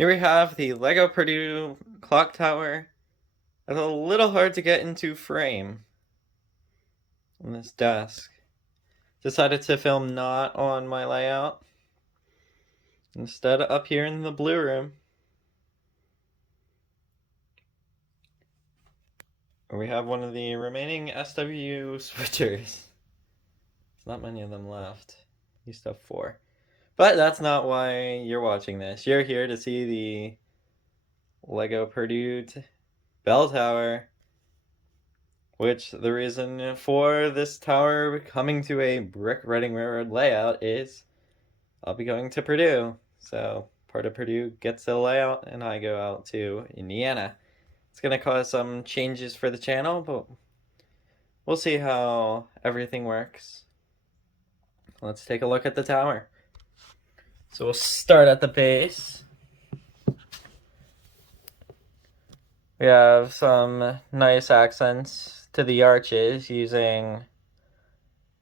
Here we have the Lego Purdue clock tower. It's a little hard to get into frame on this desk. Decided to film not on my layout. Instead, up here in the blue room, where we have one of the remaining SW switchers. There's not many of them left. Used to have 4. But that's not why you're watching this. You're here to see the Lego Purdue bell tower, which the reason for this tower coming to a brick Reading Railroad layout is I'll be going to Purdue. So part of Purdue gets the layout and I go out to Indiana. It's going to cause some changes for the channel, but we'll see how everything works. Let's take a look at the tower. So we'll start at the base. We have some nice accents to the arches using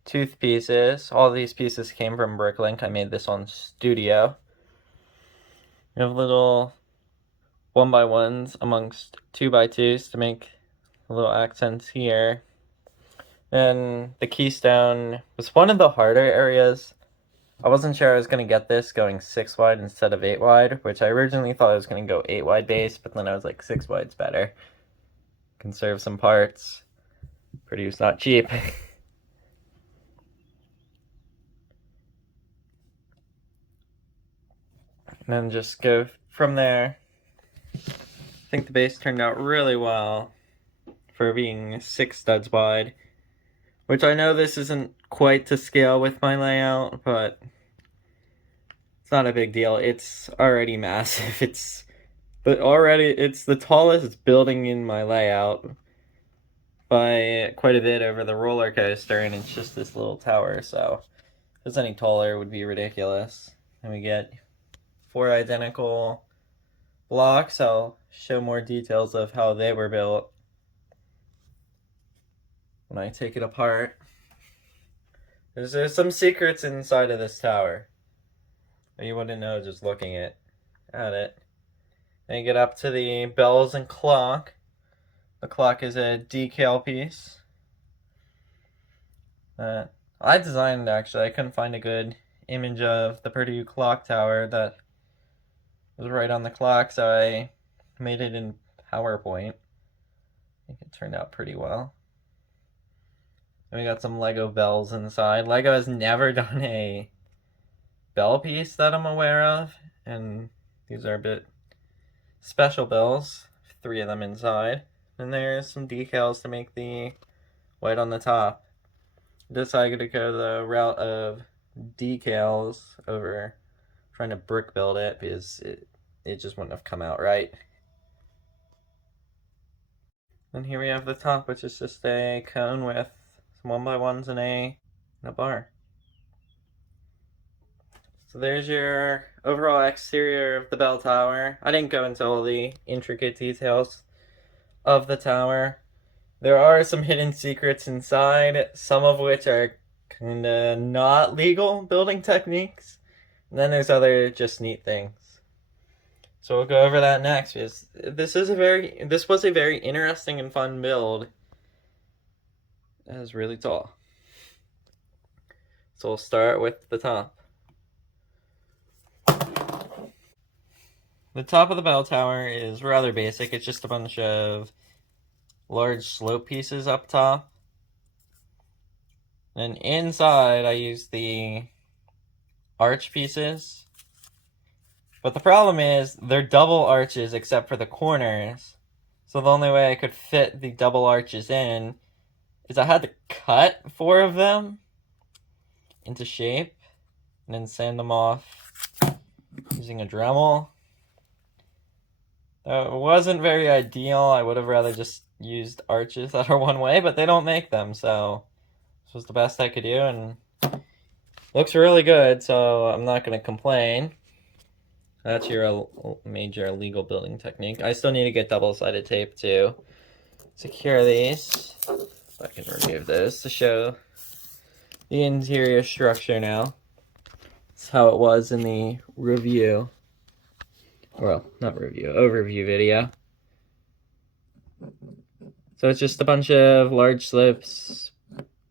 tooth pieces. All these pieces came from Bricklink. I made this on Studio. We have little 1x1s amongst 2x2s to make little accents here. And the keystone was one of the harder areas. I wasn't sure I was going to get this going 6 wide instead of 8 wide, which I originally thought I was going to go 8 wide base, but then I was like 6 wide's better. Conserve some parts. Purdue's not cheap. And then just go from there. I think the base turned out really well for being 6 studs wide, which I know this isn't quite to scale with my layout, but it's not a big deal. It's already massive. It's the tallest building in my layout by quite a bit over the roller coaster, and it's just this little tower, so if it was any taller it would be ridiculous. And we get 4 identical blocks. I'll show more details of how they were built when I take it apart. There's some secrets inside of this tower that you wouldn't know just looking at it. Then you get up to the bells and clock. The clock is a decal piece that I designed, actually. I couldn't find a good image of the Purdue clock tower that was right on the clock, so I made it in PowerPoint. I think it turned out pretty well. And we got some Lego bells inside. Lego has never done a bell piece that I'm aware of, and these are a bit special bells. 3 of them inside. And there's some decals to make the white on the top. Decided to go the route of decals over trying to brick build it because it just wouldn't have come out right. And here we have the top, which is just a cone with some 1x1s and a bar. So there's your overall exterior of the bell tower. I didn't go into all the intricate details of the tower. There are some hidden secrets inside, some of which are kinda not legal building techniques. And then there's other just neat things. So we'll go over that next, because this was a very interesting and fun build. It is really tall. So we'll start with the top. The top of the bell tower is rather basic. It's just a bunch of large slope pieces up top. And inside I used the arch pieces. But the problem is they're double arches except for the corners. So the only way I could fit the double arches in is I had to cut 4 of them into shape and then sand them off using a Dremel. It wasn't very ideal. I would have rather just used arches that are one way, but they don't make them, so this was the best I could do, and looks really good, so I'm not going to complain. That's your major illegal building technique. I still need to get double-sided tape to secure these. I can remove those to show the interior structure now. That's how it was in the review. Well, not review, overview video. So it's just a bunch of large slips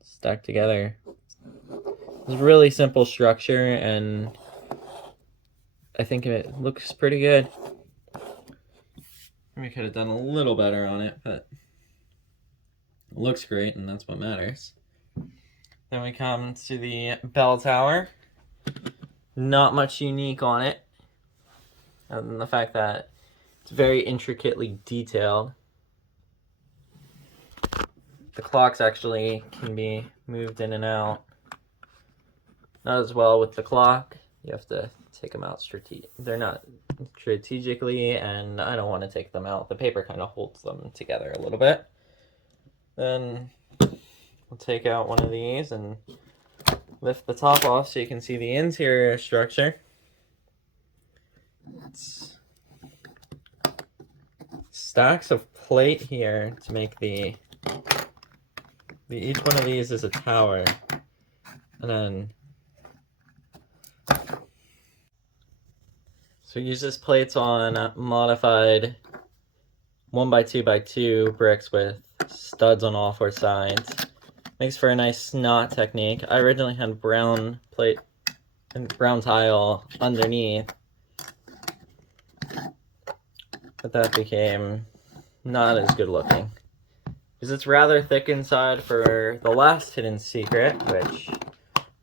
stacked together. It's a really simple structure, and I think it looks pretty good. We could have done a little better on it, but it looks great, and that's what matters. Then we come to the bell tower. Not much unique on it, other than the fact that it's very intricately detailed. The clocks actually can be moved in and out. Not as well with the clock. You have to take them out they're not strategically, and I don't want to take them out. The paper kind of holds them together a little bit. Then we'll take out one of these and lift the top off so you can see the interior structure. It's stacks of plate here to make each one of these is a tower, and then so use this plates on modified 1x2x2 bricks with studs on all four sides. Makes for a nice knot technique. I originally had brown plate and brown tile underneath, but that became not as good looking, because it's rather thick inside for the last hidden secret, which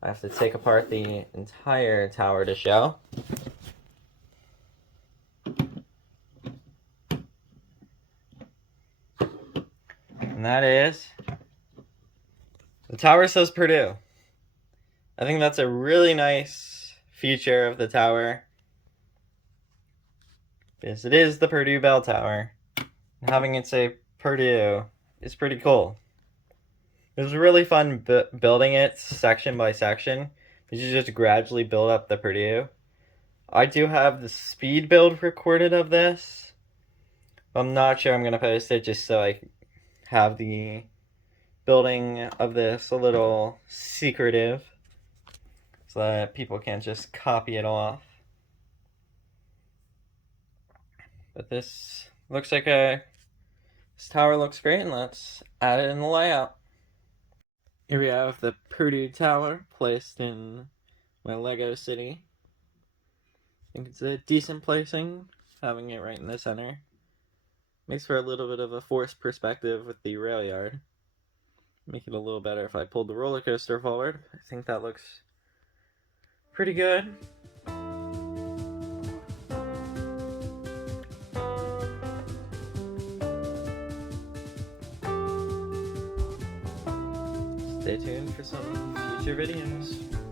I have to take apart the entire tower to show. And that is, the tower says Purdue. I think that's a really nice feature of the tower, because it is the Purdue Bell Tower. And having it say Purdue is pretty cool. It was really fun building it section by section, because you just gradually build up the Purdue. I do have the speed build recorded of this. I'm not sure I'm going to post it, just so I have the building of this a little secretive, so that people can't just copy it off. But this looks like this tower looks great, and let's add it in the layout. Here we have the Purdue Tower placed in my Lego city. I think it's a decent placing, having it right in the center. Makes for a little bit of a forced perspective with the rail yard. Make it a little better if I pulled the roller coaster forward. I think that looks pretty good. Stay tuned for some future videos.